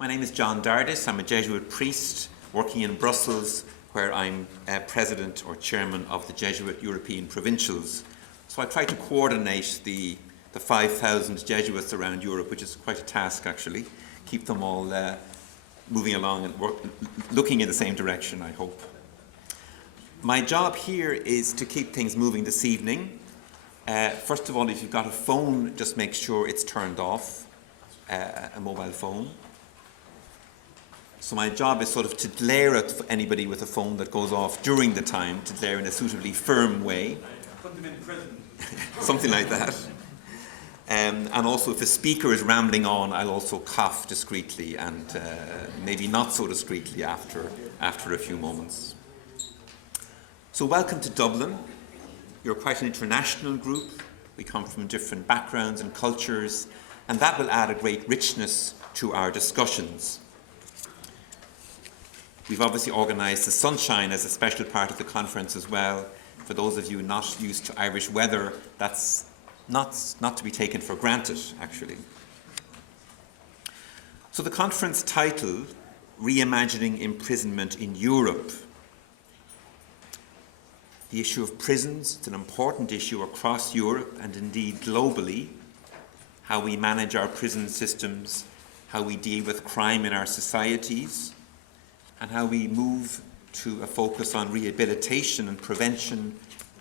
My name is John Dardis. I'm a Jesuit priest working in Brussels, where I'm president or chairman of the Jesuit European Provincials. So I try to coordinate the 5,000 Jesuits around Europe, which is quite a task actually. Keep them all moving along and looking in the same direction, I hope. My job here is to keep things moving this evening. First of all, if you've got a phone, just make sure it's turned off, a mobile phone. So my job is sort of to glare at anybody with a phone that goes off during the time, to glare in a suitably firm way. Put them in prison. Something like that. And also if a speaker is rambling on, I'll also cough discreetly and maybe not so discreetly after a few moments. So welcome to Dublin. You're quite an international group. We come from different backgrounds and cultures, and that will add a great richness to our discussions. We've obviously organised the sunshine as a special part of the conference as well. For those of you not used to Irish weather, that's not to be taken for granted, actually. So the conference title, Reimagining Imprisonment in Europe. The issue of prisons, it's an important issue across Europe and indeed globally. How we manage our prison systems, how we deal with crime in our societies, and how we move to a focus on rehabilitation and prevention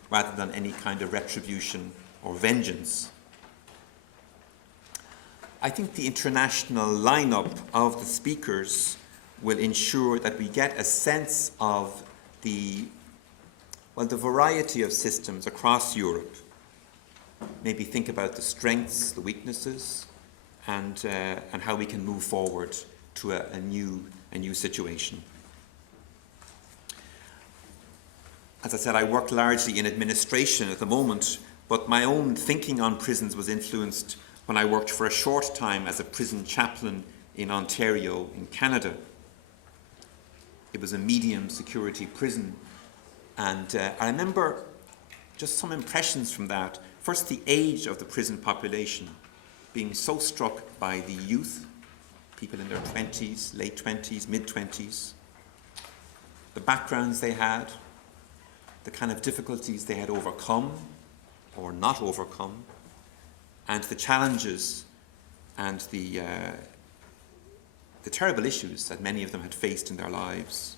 rather than any kind of retribution or vengeance. I think the international lineup of the speakers will ensure that we get a sense of the variety of systems across Europe. Maybe think about the strengths, the weaknesses, and how we can move forward to a new situation. As I said, I work largely in administration at the moment, but my own thinking on prisons was influenced when I worked for a short time as a prison chaplain in Ontario in Canada. It was a medium security prison, and I remember just some impressions from that. First, the age of the prison population, being so struck by the youth, people in their 20s, late 20s, mid-20s, the backgrounds they had, the kind of difficulties they had overcome or not overcome, and the challenges and the terrible issues that many of them had faced in their lives.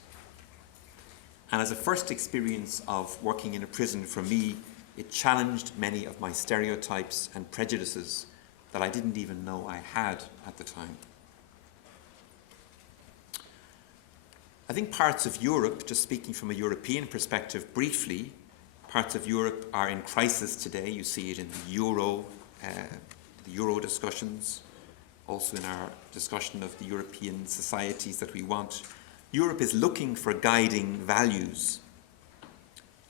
And as a first experience of working in a prison for me, it challenged many of my stereotypes and prejudices that I didn't even know I had at the time. I think parts of Europe, just speaking from a European perspective briefly, parts of Europe are in crisis today. You see it in the Euro discussions, also in our discussion of the European societies that we want. Europe is looking for guiding values.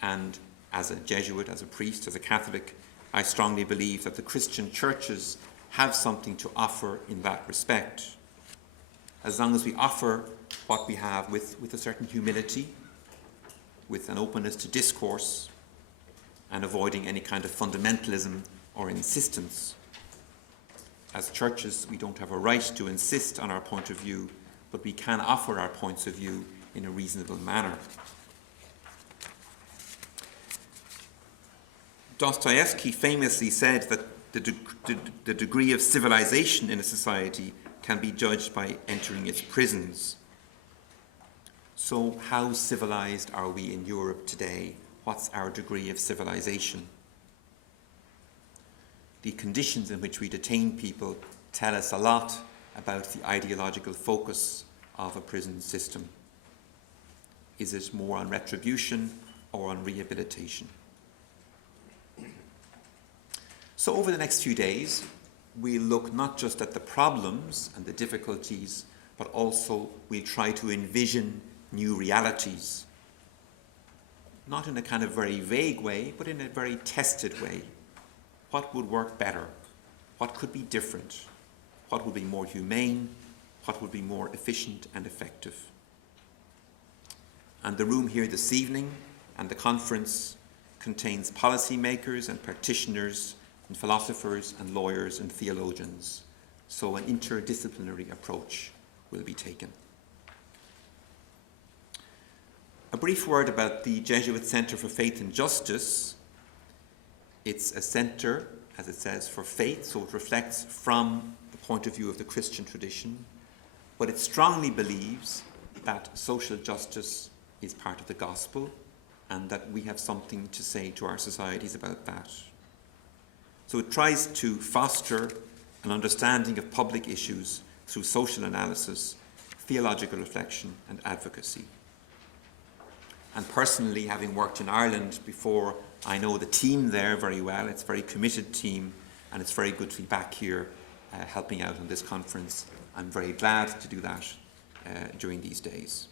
And as a Jesuit, as a priest, as a Catholic, I strongly believe that the Christian churches have something to offer in that respect. As long as we offer what we have with a certain humility, with an openness to discourse, and avoiding any kind of fundamentalism or insistence. As churches, we don't have a right to insist on our point of view, but we can offer our points of view in a reasonable manner. Dostoevsky famously said that the degree of civilization in a society can be judged by entering its prisons. So how civilized are we in Europe today? What's our degree of civilization? The conditions in which we detain people tell us a lot about the ideological focus of a prison system. Is it more on retribution or on rehabilitation? So over the next few days, we'll look not just at the problems and the difficulties, but also we'll try to envision new realities. Not in a kind of very vague way, but in a very tested way. What would work better? What could be different? What would be more humane? What would be more efficient and effective? And the room here this evening and the conference contains policymakers and practitioners and philosophers and lawyers and theologians. So an interdisciplinary approach will be taken. A brief word about the Jesuit Centre for Faith and Justice. It's a centre, as it says, for faith, so it reflects from the point of view of the Christian tradition, but it strongly believes that social justice is part of the gospel and that we have something to say to our societies about that. So it tries to foster an understanding of public issues through social analysis, theological reflection and advocacy. And personally, having worked in Ireland before, I know the team there very well. It's a very committed team, and it's very good to be back here helping out on this conference. I'm very glad to do that during these days.